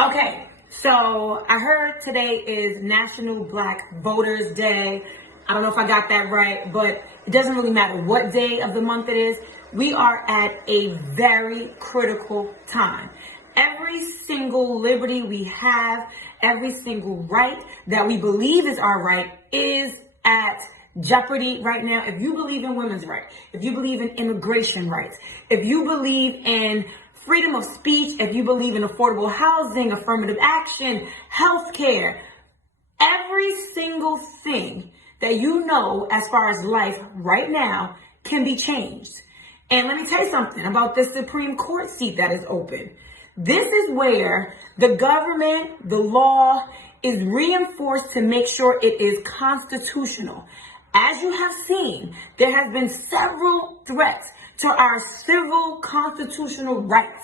Okay, so I heard today is National Black Voters Day. I don't know if I got that right, but it doesn't really matter what day of the month it is. We are at a very critical time. Every single liberty we have, every single right that we believe is our right is at jeopardy right now. If you believe in women's rights, if you believe in immigration rights, if you believe in freedom of speech, if you believe in affordable housing, affirmative action, healthcare, every single thing that you know as far as life right now can be changed. And let me tell you something about the Supreme Court seat that is open. This is where the government, the law is reinforced to make sure it is constitutional. As you have seen, there has been several threats to our civil constitutional rights,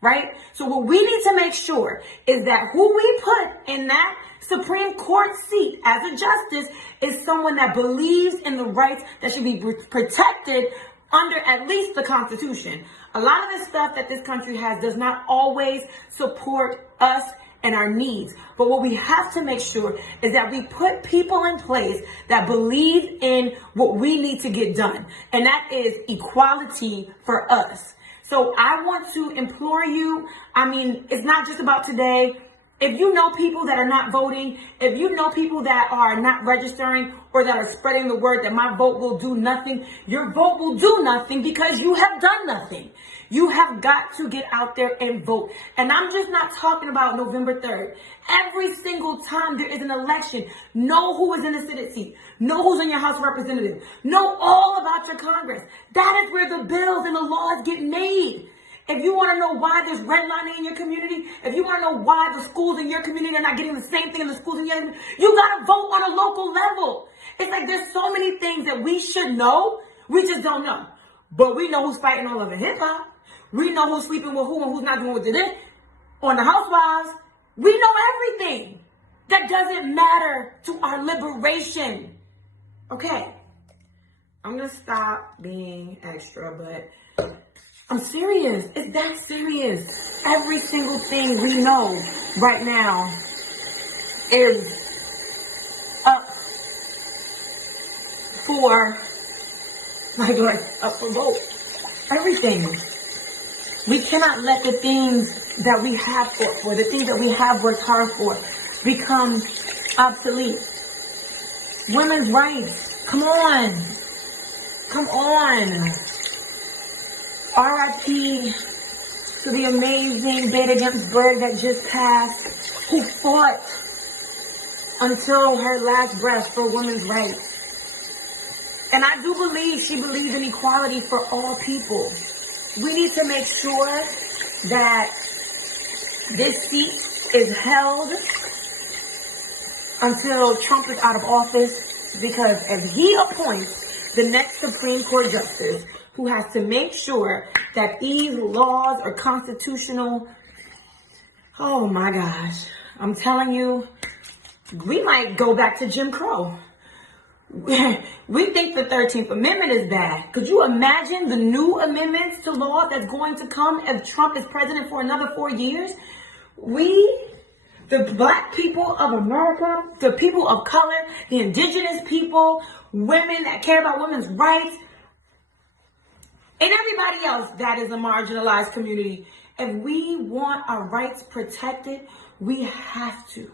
right? So what we need to make sure is that who we put in that Supreme Court seat as a justice is someone that believes in the rights that should be protected under at least the Constitution. A lot of the stuff that this country has does not always support us and our needs. But what we have to make sure is that we put people in place that believe in what we need to get done. And that is equality for us. So I want to implore you. I mean, it's not just about today. If you know people that are not voting, if you know people that are not registering or that are spreading the word that my vote will do nothing, your vote will do nothing because you have done nothing. You have got to get out there and vote. And I'm just not talking about November 3rd. Every single time there is an election, know who is in the Senate seat. Know who's in your House of Representatives. Know all about your Congress. That is where the bills and the laws get made. If you want to know why there's redlining in your community, if you want to know why the schools in your community are not getting the same thing in the schools in your community, you got to vote on a local level. It's like there's so many things that we should know. We just don't know. But we know who's fighting all over hip hop. We know who's sleeping with who and who's not doing with this. On the Housewives, we know everything. That doesn't matter to our liberation. Okay. I'm going to stop being extra, but I'm serious. It's that serious. Every single thing we know right now is up for, up for vote. Everything. We cannot let the things that we have fought for, the things that we have worked hard for, become obsolete. Women's rights. Come on. Come on. R.I.P. to the amazing Beta Ginsburg that just passed, who fought until her last breath for women's rights. And I do believe she believes in equality for all people. We need to make sure that this seat is held until Trump is out of office, because as he appoints the next Supreme Court justice, who has to make sure that these laws are constitutional. Oh my gosh. I'm telling you, we might go back to Jim Crow. We think the 13th Amendment is bad. Could you imagine the new amendments to law that's going to come if Trump is president for another 4 years? We, the Black people of America, the people of color, the indigenous people, women that care about women's rights, and everybody else that is a marginalized community, if we want our rights protected, we have to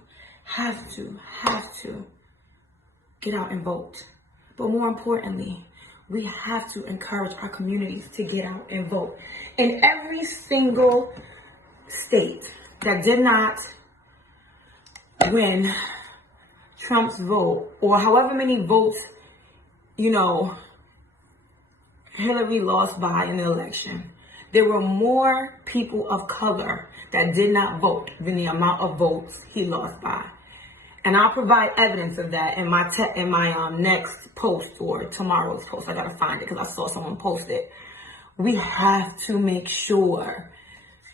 get out and vote. But more importantly, we have to encourage our communities to get out and vote. In every single state that did not win Trump's vote, or however many votes, Hillary lost by in the election, there were more people of color that did not vote than the amount of votes he lost by. And I'll provide evidence of that in my next post or tomorrow's post. I gotta find it because I saw someone post it. We have to make sure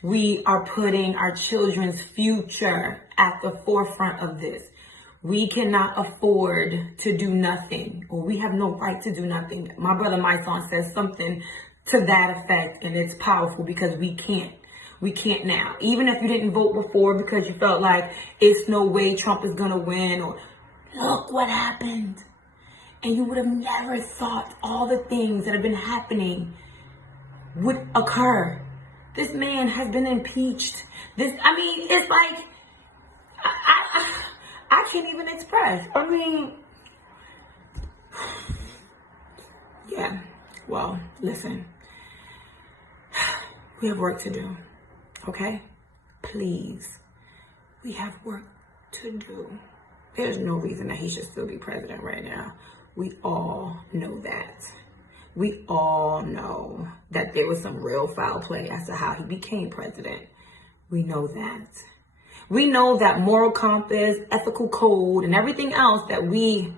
we are putting our children's future at the forefront of this. We cannot afford to do nothing, or we have no right to do nothing. My brother, my son, says something to that effect, and it's powerful because we can't. We can't now. Even if you didn't vote before because you felt like it's no way Trump is going to win, or look what happened. And you would have never thought all the things that have been happening would occur. This man has been impeached. It's like, I can't even express. Yeah, well, listen. We have work to do, okay? Please, we have work to do. There's no reason that he should still be president right now. We all know that. We all know that there was some real foul play as to how he became president. We know that. We know that moral compass, ethical code, and everything else that we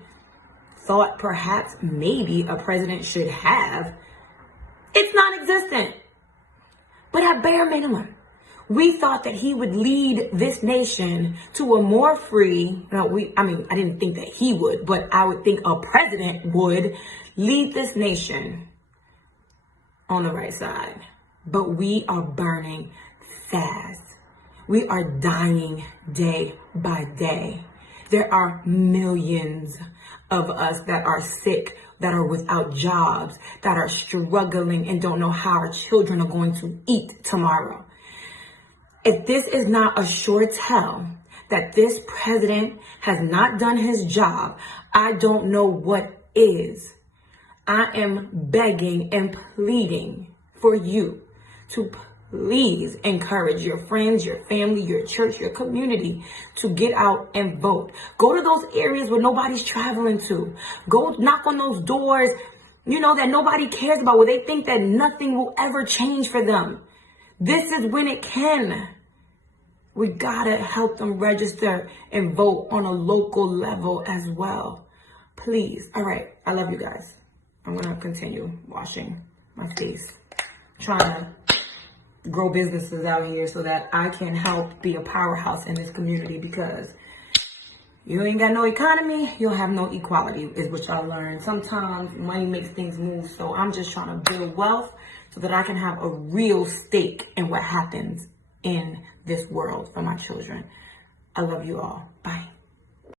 thought perhaps maybe a president should have, it's non-existent. But at bare minimum, we thought that he would lead this nation to a more free, I didn't think that he would, but I would think a president would lead this nation on the right side. But we are burning fast. We are dying day by day. There are millions of us that are sick, that are without jobs, that are struggling and don't know how our children are going to eat tomorrow. If this is not a sure tell that this president has not done his job, I don't know what is. I am begging and pleading for you to please encourage your friends, your family, your church, your community to get out and vote. Go to those areas where nobody's traveling to. Go knock on those doors, that nobody cares about, where they think that nothing will ever change for them. This is when it can. We gotta help them register and vote on a local level as well. Please. All right. I love you guys. I'm gonna continue washing my face, trying to grow businesses out here so that I can help be a powerhouse in this community, because you ain't got no economy, you'll have no equality, is what y'all learn. Sometimes money makes things move, so I'm just trying to build wealth so that I can have a real stake in what happens in this world for my children. I love you all. Bye.